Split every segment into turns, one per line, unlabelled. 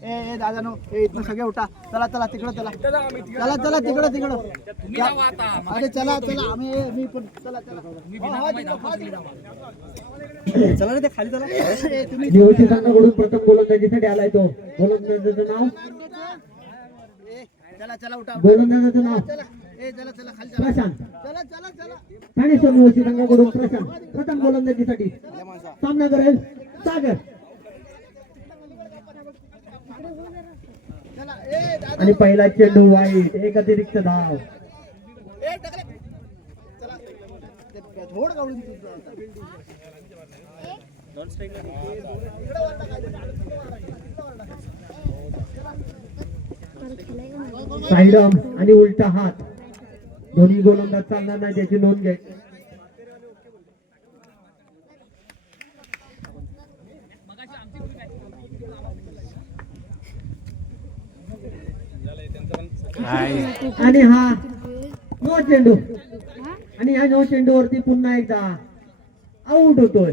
ए ए दादा नो ए इथनं सगळे उठा. चला चला तिकडं चला. चला चला तिकडं तिकडं. अरे चला चला आम्ही मी पण चला चला. हो, हो, हो. चला रे ते खाली चला. ए, तुम्ही
निवृत्ती संघाकडून प्रथम गोलंदाजीसाठी आलाय तो. गोलंदाजाचं नाव?
ए, चला चला उठा.
गोलंदाजाचं नाव?
चला ए चला चला खाली चला.
प्रशांत.
चला चला चला.
ठाणेश्वर निवृत्ती संघाकडून प्रशांत. प्रथम गोलंदाजीसाठी. सामना करेल सागर
चला ए दादा
आणि पहिला चेंडू वाईट एक अतिरिक्त धाव. साईडम आणि उलटा हात. दोन्ही गोलंदाज चालणार नाही त्याची नोंद घ्या आणि हा नो चेंडू आणि ह्या नो चेंडू वरती पुन्हा एकदा आउट होतोय.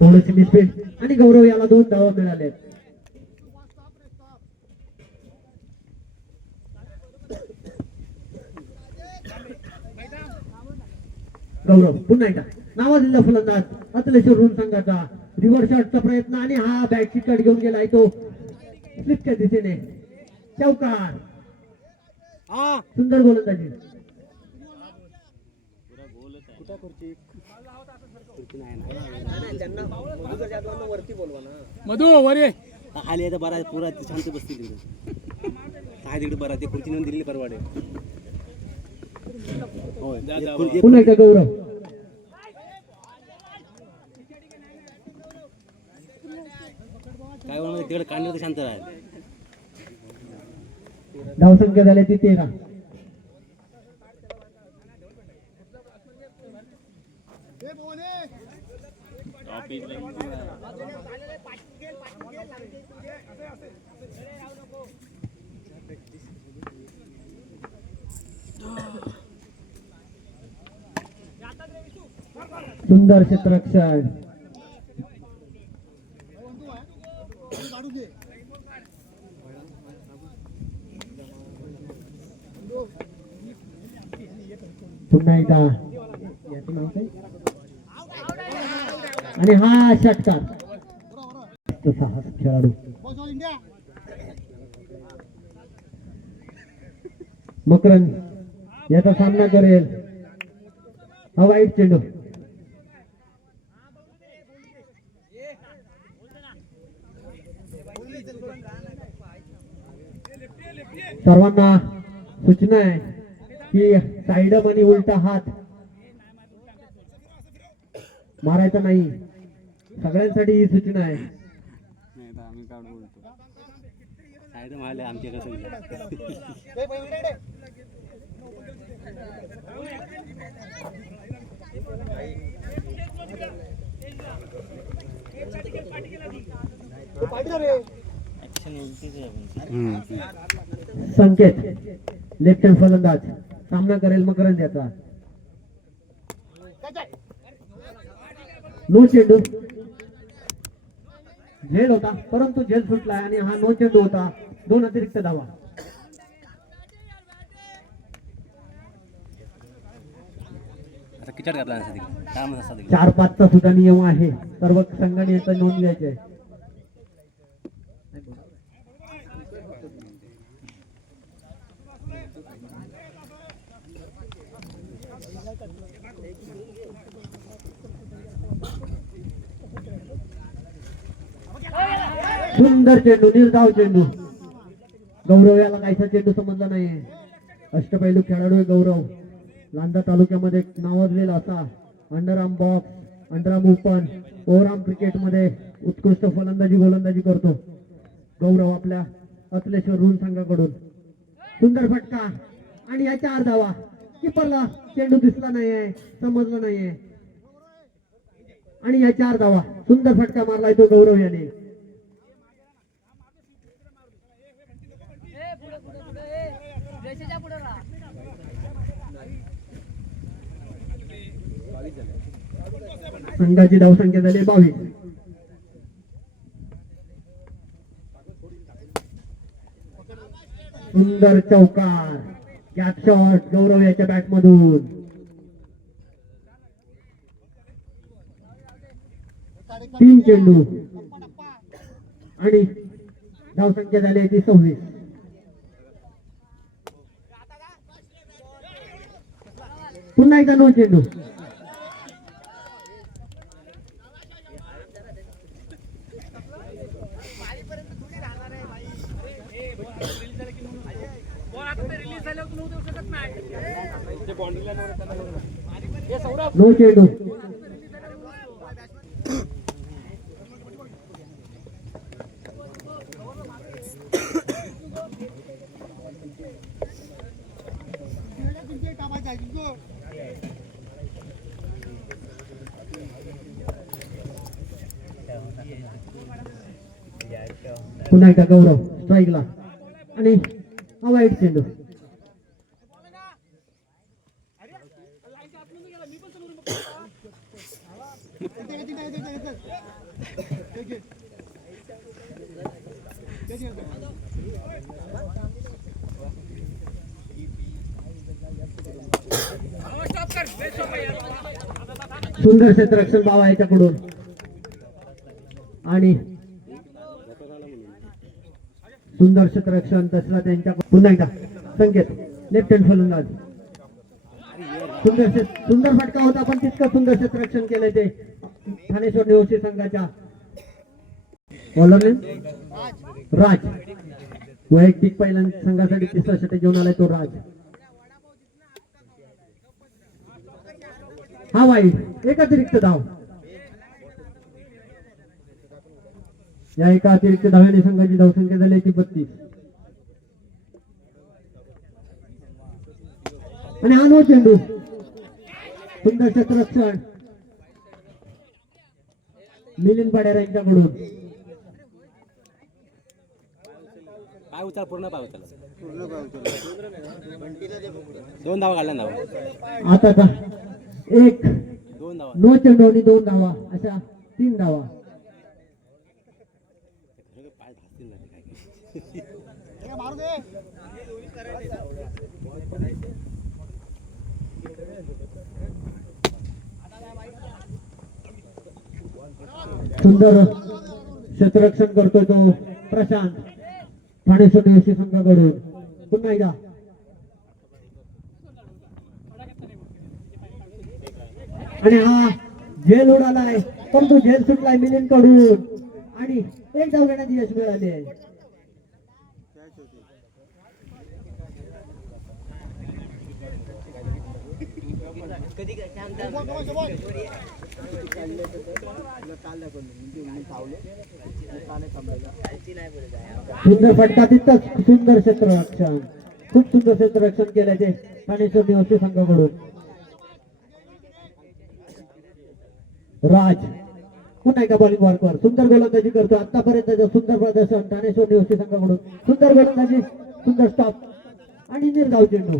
थोडीशी मिसफील्ड आणि गौरव याला दोन धावा मिळाले गौरव. पुन्हा एकदा. नावाजलेला फलंदाज अतलेश्वर ऋण संघाचा रिव्हर शॉटचा प्रयत्न आणि हा बॅटची कट घेऊन गेलाय तो. स्लिपच्या दिशेने. चौकार. सुंदर गोलंदाजी.
मधू वरे
आले तर बरा पुरा शांत बसतील काय तिकडे बरा ते खुर्ची नेऊन दिलेली परवाडे.
पुन्हा एकदा गौरव.
काय म्हणून तिकडे तर शांत राहील
धावसंख्या झाली ती तेरा. सुंदर क्षेत्ररक्षण पुन्हा एकदा. आणि हा षटकार. साहस खेळाडू. मकरन याचा सामना करेल. हा वाईट चेंडू. सर्वांना सूचना आहे की साईडम आणि उलटा हात मारायचा नाही. सगळ्यांसाठी ही सूचना आहे.
नाही
संकेत. लेफ्ट हँड फलंदाज. सामना करेल मकरंद याचा नो चेंडू. झेल होता परंतु झेल सुटलाय आणि हा नो चेंडू होता. दोन अतिरिक्त धावा. चार पाचचा सुद्धा नियम आहे. सर्व संघाने याचा नोंद घ्यायची आहे सुंदर चेंडू निर्धाव चेंडू. गौरव याला काहीसा चेंडू समजला नाहीये. अष्टपैलू खेळाडू आहे गौरव. लांजा तालुक्यामध्ये नावाजलेला असा underarm box underarm open overarm क्रिकेटमध्ये उत्कृष्ट फलंदाजी गोलंदाजी करतो. गौरव आपल्या अतलेश्वर रुण संघाकडून. सुंदर फटका आणि या चार धावा किपरला चेंडू दिसला नाहीये समजला नाहीये. आणि या चार धावा सुंदर फटका मारलाय तो गौरव याने
रेषेच्या पुढे राहा
संघाची धावसंख्या झाली बावीस. सुंदर चौकार. कॅप शॉट गौरव याच्या बॅट मधून. तीन चेंडू. आणि धावसंख्या झाली याची सव्वीस. पुन्हा एकदा नो चेंडू नो चेंडू पुन्हा एकदा गौरव स्ट्राईकला आणि हा वाईट चेंडू सुंदर क्षेत्ररक्षण बाबा याच्याकडून. आणि सुंदर क्षेत्ररक्षण दसरा त्यांच्या पुन्हा एकदा संकेत. लेफ्ट हँड फलंदाज सुंदर सुंदर फटका होता पण तितकं सुंदर क्षेत्ररक्षण केलंय ते ठाणेश्वर निवासी संघाच्या. बॉलर राज. वैयक्तिक पहिल्या संघासाठी तिसरा षटक घेऊन आलाय तो राज. हा वाईट एकातिरिक्त धाव. या एका अतिरिक्त धाव्याने संघाची धावसंख्या झाली ती बत्तीस. आणि हा नो चेंडू. सुंदर क्षेत्ररक्षण मिलिंद पाड्यार यांच्याकडून.
पाय उचल पूर्ण पाय उचल. दोन धावा काढल्या ना. धावा
आताचा एक.
दोन धावा.
नो चेंडू आणि दोन धावा. अशा तीन धावा
पाय घासतील ना ते काय
सुंदर क्षेत्ररक्षण करतोय तो प्रशांत. ठाणे स्वदेशी संघाकडून. पुन्हा एकदा. आणि हा जेल उडालाय. पण तो झेल सुटलाय मिलिंदकडून आणि एक धाव घेण्यात यश मिळाली आहे सुंदर फटका तिथं सुंदर क्षेत्ररक्षण खूप सुंदर क्षेत्ररक्षण केल्याचे पाणेश्वर दिवशी संघाकडून राज पुन्हा एका बॉलिंग वॉर्कवर सुंदर गोलंदाजी करतो. आतापर्यंत सुंदर प्रदर्शन ठाणेश्वर निवासी संघाकडून सुंदर गोलंदाजी सुंदर स्टॉप आणि निर्गाव चेंडू.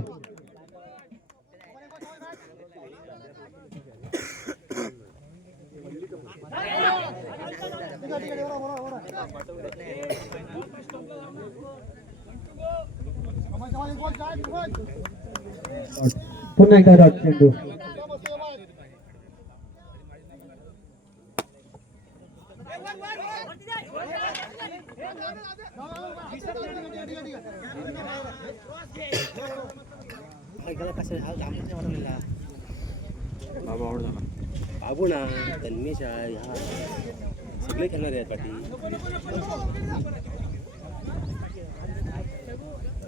पुन्हा एकदा डॉट चेंडू.
हा आमच्याच नाही वाटलेला बाबू ना तन्मेश आहे ह्या सगळे खेळणार आहेत पाठी.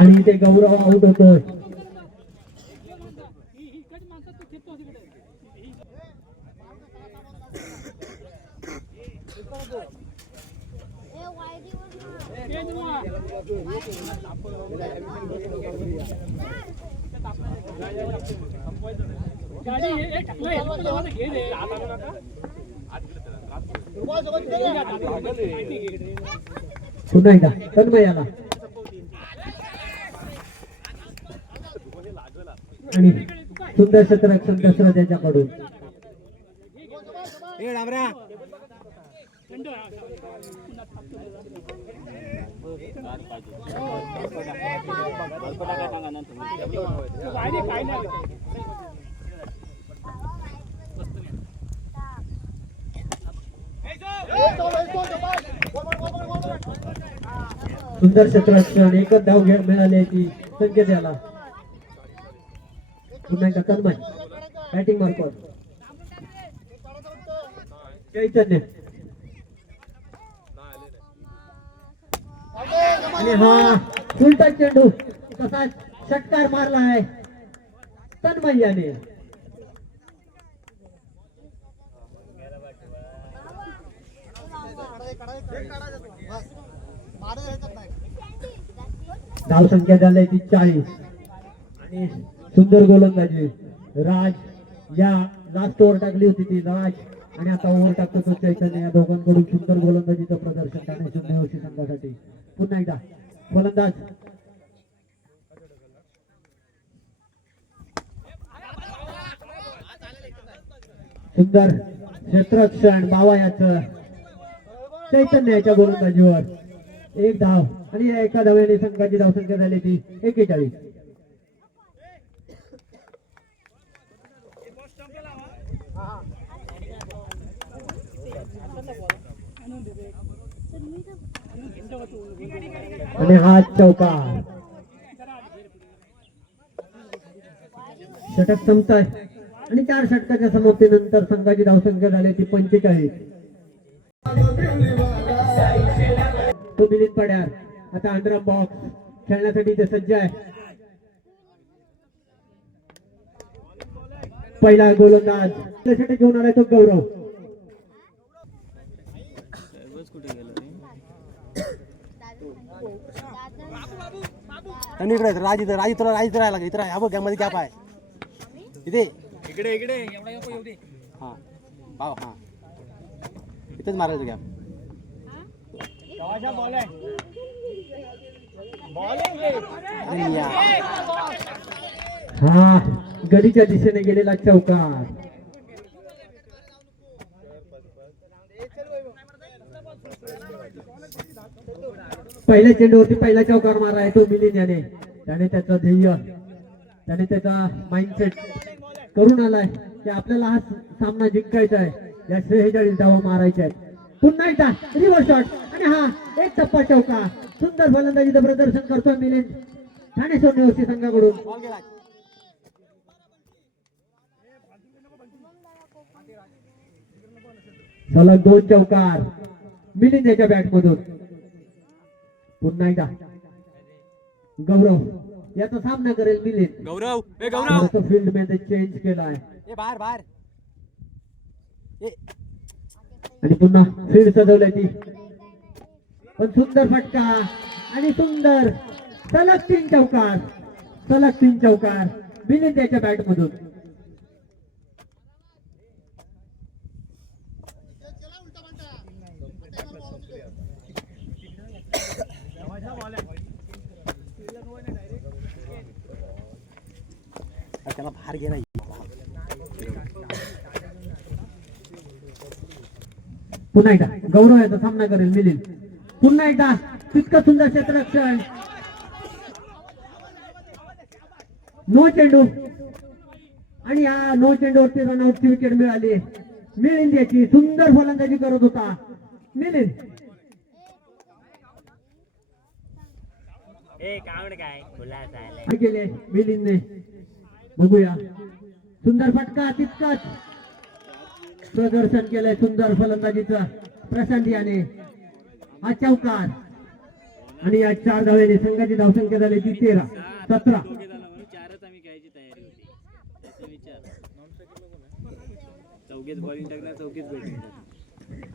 आणि इथे गौरव आऊट होतोय पुन्हा एकदा आला आणि सुंदर क्षेत्ररक्षण दसरा त्याच्याकडून सुंदर क्षेत्ररक्षण एकच धाव घे मिळाल्याची संकेत याला. पुन्हा तन्मय बॅटिंग मार्फत चैतन्य. आणि हा उलटा चेंडू. कसा षटकार मारला आहे. तन्मय याने धाव संख्या झाली ती चाळीस. आणि सुंदर गोलंदाजी. राज या लास्ट ओव्हर टाकली होती ती राज. आणि आता ओव्हर टाकतो तो चैतन्य. या दोघांकडून सुंदर गोलंदाजीचं प्रदर्शन ठाणे शून्य संघासाठी. पुन्हा एकदा. गोलंदाज सुंदर क्षेत्ररक्षण बावा याचं चैतन्य याच्या गोलंदाजीवर. एक धाव. आणि या एका धाव्याने संघाची धावसंख्या झाली ती एकेचाळीस. आणि हा चौका षटक संपताय आणि चार षटकाच्या समाप्तीनंतर संघाची धावसंख्या झाली ती पंचेचाळीस. तो मिलिंद पड्यार. आता अंडरम बॉक्स खेळण्यासाठी ते सज्ज आहे. पहिला गोलंदाज. त्यासाठी घेऊन आलाय तो गौरव.
त्यांनी इकडे राज इथं राज तुला राज इथं राहायला इथं राहा. बघ यामध्ये गॅप आहे. इथे. इकडे इकडे. हा. भाव हा. इथेच मारायचं गॅप.
हा. गडीच्या दिशेने गेलेला चौकार. पहिल्या चेंडूवरती पहिला चौकार मारा आहे तो मिलिंद याने. त्याने त्याचं ध्येय त्याने त्याचा माइंडसेट करून आलाय की आपल्याला हा सामना जिंकायचा आहे. या सेहेचाळीस धावा मारायच्या आहेत. पुन्हा एकदा रिव्हर्स शॉट आणि हा एक टप्पा चौका. सुंदर फलंदाजीचं प्रदर्शन करतोय मिलिंद. ठाणे सोनेवरची संघाकडून. सलग दोन चौकार मिलिंद याच्या बॅट मधून. पुन्हा एकदा. गौरव याचा सामना करेल मिलिंद.
गौरव ए गौरव!
फील्डमध्ये चेंज केलाय.
ए बाहेर बाहेर. ए.
आणि पुन्हा फील्ड सजवल्या ती. पण सुंदर फटका आणि सुंदर सलग तीन चौकार. सलग तीन चौकार. मिलिंद त्याच्या बॅट मधून
अरे त्याला बाहेर घे ना
पुन्हा एकदा गौरव याचा सामना करेल मिलिंद. पुन्हा एकदा तितकं सुंदर क्षेत्ररक्षण नो चेंडू. आणि या नो चेंडूवरती रनआउटची विकेट मिळाली. मिलिंद याची सुंदर फलंदाजी करत होता. मिलिंद. काय केले मिलिंदने. बघूया. सुंदर फटका तितकाच. प्रदर्शन केलंय सुंदर फलंदाजीचा. प्रशांत याने. हा चौकार. आणि या चार धाव्याने संघाची धावसंख्या झाली ती तेरा सतरा.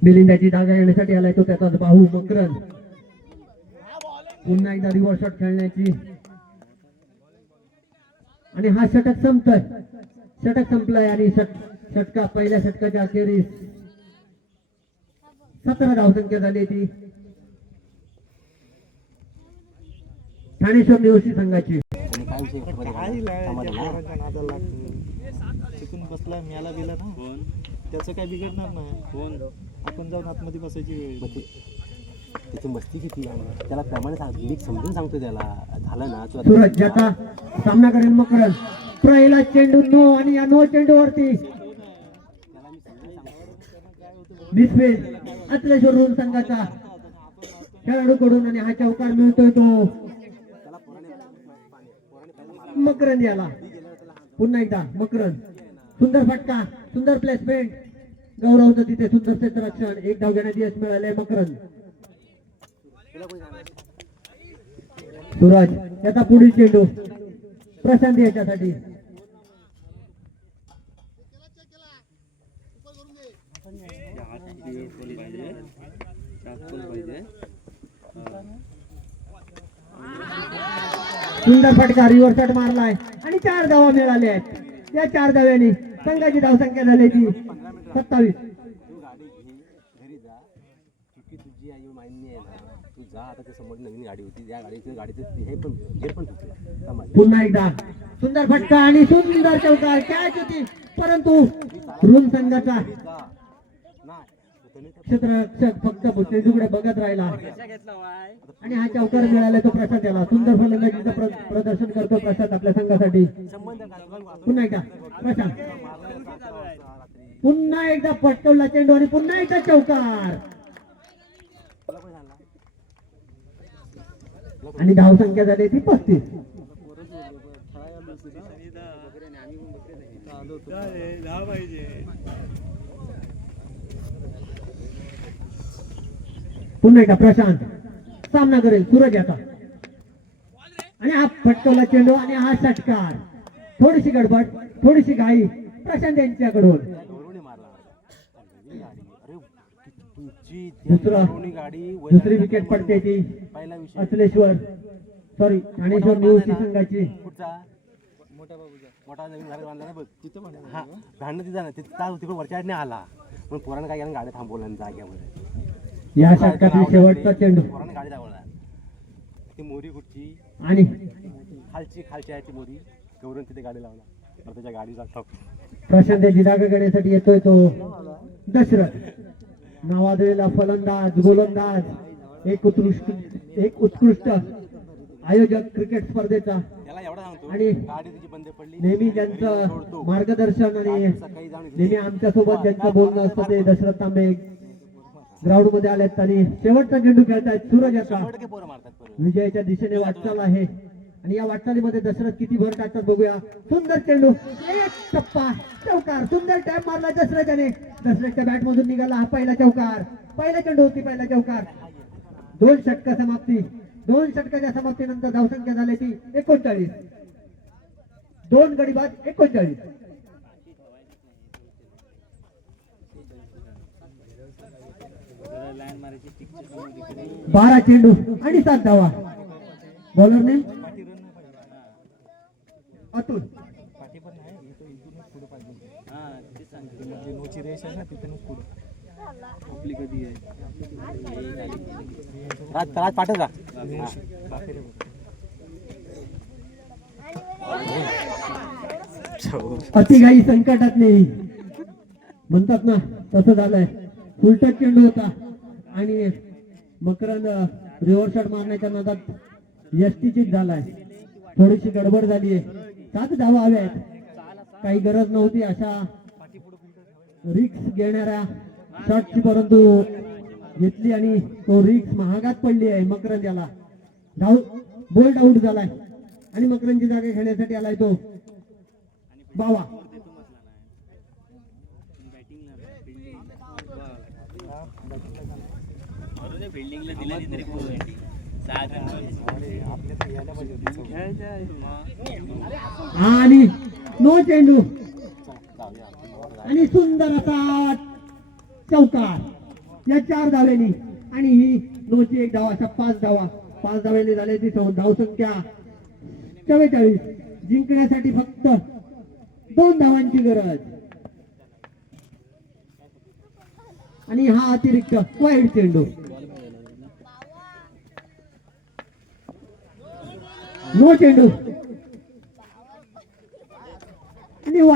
मिलिंदाची जागा येण्यासाठी आलाय तो त्याचा बाहू मकरन पुन्हा एकदा रिव्हर्स शॉट खेळण्याची. आणि हा षटक संपतोय. षटक संपलाय आणि षट षटका पहिल्या षटकाच्या अखेरीस सतरा धावसंख्या झाली ती ठाणेश्वर निवसी संघाची.
बसला मिळाला गेला ना. त्याचं काय बिघडणार नाही. आपण जाऊन आतमध्ये बसायची
त्याची मस्ती किती आहे त्याला प्रमाणे सांग मी समजून सांगतो त्याला. झालं ना तू आता-
सूरज ज्याचा सामना करेल मकरन पहिला चेंडू नो आणि या नो चेंडूवरती. मिसफिल्ड अत्लेश्वर रूम संघाचा खेळाडूकडून आणि हा चौकार मिळतोय तो. मकरन याला. पुन्हा एकदा मकरन सुंदर फटका सुंदर प्लेसमेंट गौरवचं तिथे सुंदर क्षेत्ररक्षण. एक धाव घेण्यात यश मिळालंय मकरन सुराज याचा पुढील चेंडू. प्रशांत याच्यासाठी. सुंदर फटका रिव्हर शॉट मारलाय. आणि चार धावा मिळाल्या आहेत. या चार धाव्याने संघाची धावसंख्या झाली ती सत्तावीस
तू गाडी घे घरी जा चुकी तुझी आई मान्य आहे ना आता ते समोर नवीन गाडी होती त्या गाडीचं गाडीचं हे पण गेअर पण
पुन्हा एकदा सुंदर फटका आणि सुंदर चौकार कॅच होती परंतु ऋण संघाचा क्षेत्ररक्षक फक्त चेंडूकडे बघत राहिला आणि हा चौकार मिळाला तो प्रसाद याला सुंदर फलंदाजीचं प्रदर्शन करतो प्रसाद आपल्या संघासाठी. पुन्हा एकदा प्रसाद. पुन्हा एकदा पटकवला चेंडू आणि पुन्हा एकदा चौकार. आणि धावसंख्या झाली ती पस्तीस. पुन्हा एकदा प्रशांत. सामना करेल सूरज याचा आणि हा फटकवला चेंडू आणि हा षटकार. थोडीशी गडबड थोडीशी घाई प्रशांत यांच्याकडून
गौरवने मारला नवीन गाडी अरे
दुसरा
गाडी
दुसरी विकेट पडते ती.
पहिला विषय.
अचलेश्वर. सॉरी ठाणेश्वर निवसी संघाची.
कुठचा मोठा बाबूचा मोठा नवीन घर बांधला ना बघ. तिथं हा भांडण तिथं ना तिथं तिकडे वरच्या आडने आला. पण पोरानं काय केलं? गाडी थांबवलं आणि जाग्यावर
या षटकातील शेवटचा चेंडू.
पोरानं गाडी दाखवला ती मोरी कुठची?
आणि?
खालची खालची आहे ती मोरी. गौरव तिथे गाडी लावला. तर त्याच्या गाडीचा ठप
प्रशांत जागा घेण्यासाठी येतोय तो. दशरथ. नावाजलेला फलंदाज गोलंदाज एक उत्कृष्ट एक उत्कृष्ट आयोजक क्रिकेट स्पर्धेचा. आणि नेहमी ज्यांचं मार्गदर्शन आणि नेहमी आमच्यासोबत ज्यांचं बोलणं असतं ते दशरथ तांबे ग्राउंडमध्ये आलेत आणि शेवटचा चेंडू खेळतायत सूरज याचा
बरोबर
विजयाच्या दिशेने वाटचाल आहे. आणि या वाटचालीमध्ये दशरथ किती भर टाकतात बघूया. सुंदर चेंडू. एक टप्पा. चौकार. सुंदर टॅप मारला दशरथाने. दशरथच्या बॅट मधून निघाला हा पहिला चौकार. पहिला चेंडू होती पहिला चौकार. दोन षटक समाप्ती. दोन षटकाच्या समाप्तीनंतर धावसंख्या झाली ती एकोणचाळीस. दोन गडी बाद एकोणचाळीस. बारा चेंडू आणि सात धावा. बॉलरने अतुल.
पाठी पण नाही इथं इथूनच पुढे पाहिजे
हा ते सांगतो
म्हणजे नोची रेष आहे ना तिथूनच पुढे
आपली कधी आहे
राज राज पाठव जा.
बाहेर
अतिघाई संकटात नाही म्हणतात ना तसं झालंय. उलटच चेंडू होता. आणि मकरंद रिव्हर शॉट मारण्याच्या नादात यष्टीचीच झालाय. थोडीशी गडबड झाली आहे सात धावा हव्या काही गरज नव्हती अशा रिक्स घेणाऱ्या शॉटची परंतु घेतली आणि तो रिक्स महागात पडली आहे मकरंद याला धाव बोल्ड आउट झालाय. आणि मकरंदची जागा घेण्यासाठी आलाय तो. बावा.
बिल्डिंगला दिला तरी
आणि नो चेंडू. आणि सुंदर असा चौकार. या चार धाव्यांनी आणि ही नोची एक धावा अशा पाच धावा. पाच धाव्यांनी झाले ती धाव संख्या चव्वेचाळीस. जिंकण्यासाठी फक्त दोन धावांची गरज. आणि हा अतिरिक्त वाईट चेंडू. नो चेंडू